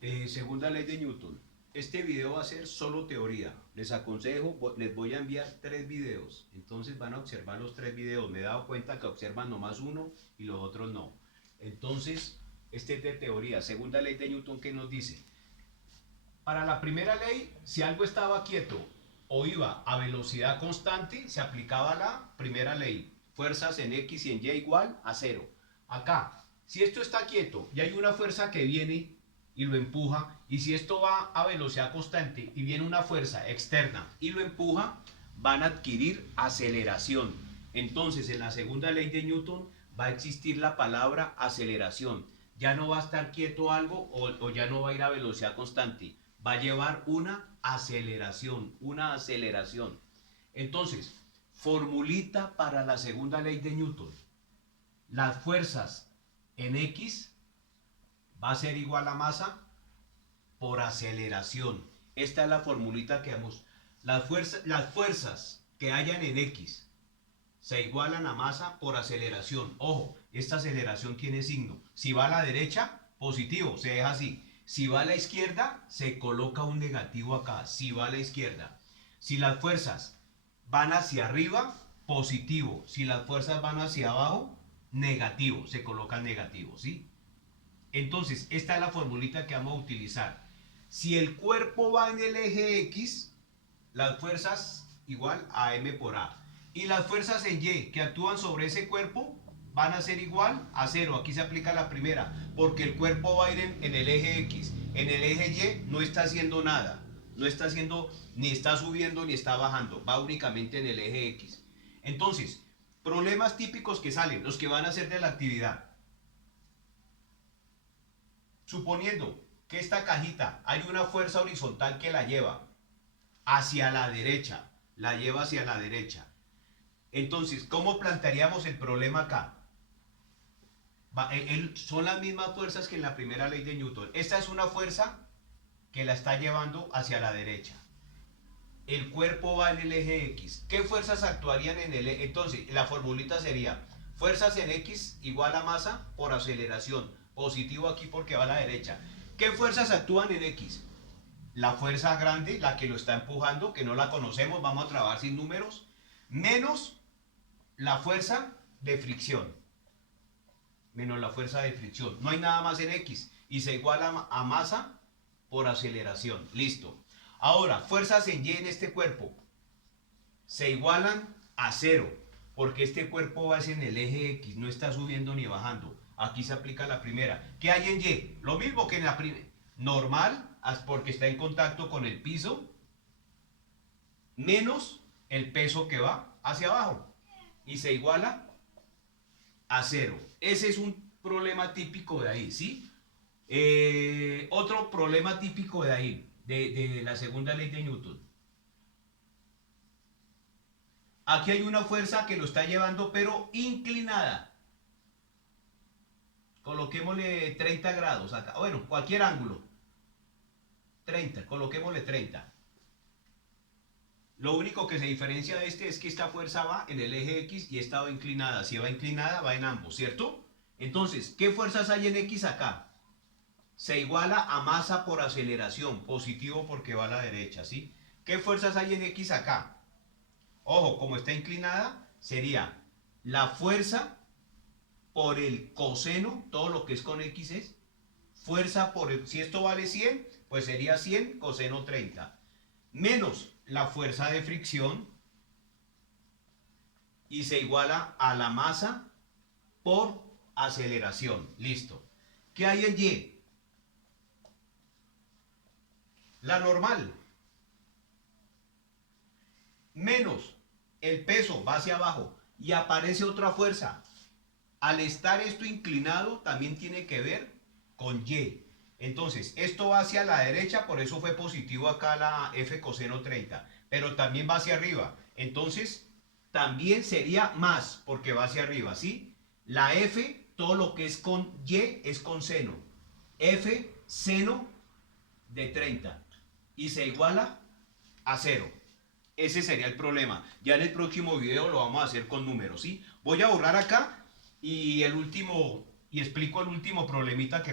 Segunda ley de Newton. Este video va a ser solo teoría. Les aconsejo, les voy a enviar 3 videos. Entonces van a observar los 3 videos. Me he dado cuenta que observan nomás uno y los otros no. Entonces, este es de teoría. Segunda ley de Newton, ¿qué nos dice? Para la primera ley, si algo estaba quieto o iba a velocidad constante, se aplicaba la primera ley. Fuerzas en X y en Y igual a 0. Acá, si esto está quieto y hay una fuerza que viene y lo empuja, y si esto va a velocidad constante y viene una fuerza externa y lo empuja, van a adquirir aceleración. Entonces, en la segunda ley de Newton va a existir la palabra aceleración. Ya no va a estar quieto algo o ya no va a ir a velocidad constante. Va a llevar una aceleración, una aceleración. Entonces, formulita para la segunda ley de Newton. Las fuerzas en X va a ser igual a masa por aceleración. Esta es la formulita que damos. Las fuerzas que hayan en X se igualan a masa por aceleración. Ojo, esta aceleración tiene signo. Si va a la derecha, positivo, se deja así. Si va a la izquierda, se coloca un negativo acá. Si va a la izquierda. Si las fuerzas van hacia arriba, positivo. Si las fuerzas van hacia abajo, negativo. Se coloca negativo, ¿sí? Entonces, esta es la formulita que vamos a utilizar. Si el cuerpo va en el eje X, las fuerzas igual a m por a. Y las fuerzas en Y que actúan sobre ese cuerpo van a ser igual a 0. Aquí se aplica la primera, porque el cuerpo va a ir en el eje X. En el eje Y no está haciendo nada. No está haciendo, ni está subiendo, ni está bajando. Va únicamente en el eje X. Entonces, problemas típicos que salen, los que van a ser de la actividad. Suponiendo que esta cajita hay una fuerza horizontal que la lleva hacia la derecha, la lleva hacia la derecha. Entonces, ¿cómo plantearíamos el problema acá? Son las mismas fuerzas que en la primera ley de Newton. Esta es una fuerza que la está llevando hacia la derecha. El cuerpo va en el eje X. ¿Qué fuerzas actuarían en el eje? Entonces, la formulita sería fuerzas en X igual a masa por aceleración. Positivo aquí porque va a la derecha. ¿Qué fuerzas actúan en X? La fuerza grande, la que lo está empujando, que no la conocemos, vamos a trabajar sin números, menos la fuerza de fricción. Menos la fuerza de fricción. No hay nada más en X. Y se iguala a masa por aceleración. Listo. Ahora, fuerzas en Y en este cuerpo se igualan a 0. Porque este cuerpo va en el eje X. No está subiendo ni bajando. Aquí se aplica la primera. ¿Qué hay en Y? Lo mismo que en la primera. Normal, porque está en contacto con el piso, menos el peso que va hacia abajo. Y se iguala a 0. Ese es un problema típico de ahí, ¿sí? Otro problema típico de ahí, de la segunda ley de Newton. Aquí hay una fuerza que lo está llevando, pero inclinada. Coloquémosle 30 grados acá. Bueno, cualquier ángulo. 30, coloquémosle 30. Lo único que se diferencia de este es que esta fuerza va en el eje X y esta va inclinada. Si va inclinada, va en ambos, ¿cierto? Entonces, ¿qué fuerzas hay en X acá? Se iguala a masa por aceleración, positivo porque va a la derecha, ¿sí? ¿Qué fuerzas hay en X acá? Ojo, como está inclinada, sería la fuerza por el coseno, todo lo que es con X es fuerza por el, si esto vale 100, pues sería 100 coseno 30, menos la fuerza de fricción y se iguala a la masa por aceleración. Listo. ¿Qué hay en Y? La normal. Menos el peso va hacia abajo y aparece otra fuerza. Al estar esto inclinado también tiene que ver con Y. Entonces, esto va hacia la derecha, por eso fue positivo acá la F coseno 30. Pero también va hacia arriba. Entonces, también sería más, porque va hacia arriba, ¿sí? La F, todo lo que es con Y, es con seno. F, seno de 30. Y se iguala a 0. Ese sería el problema. Ya en el próximo video lo vamos a hacer con números, ¿sí? Voy a borrar acá y explico el último problemita que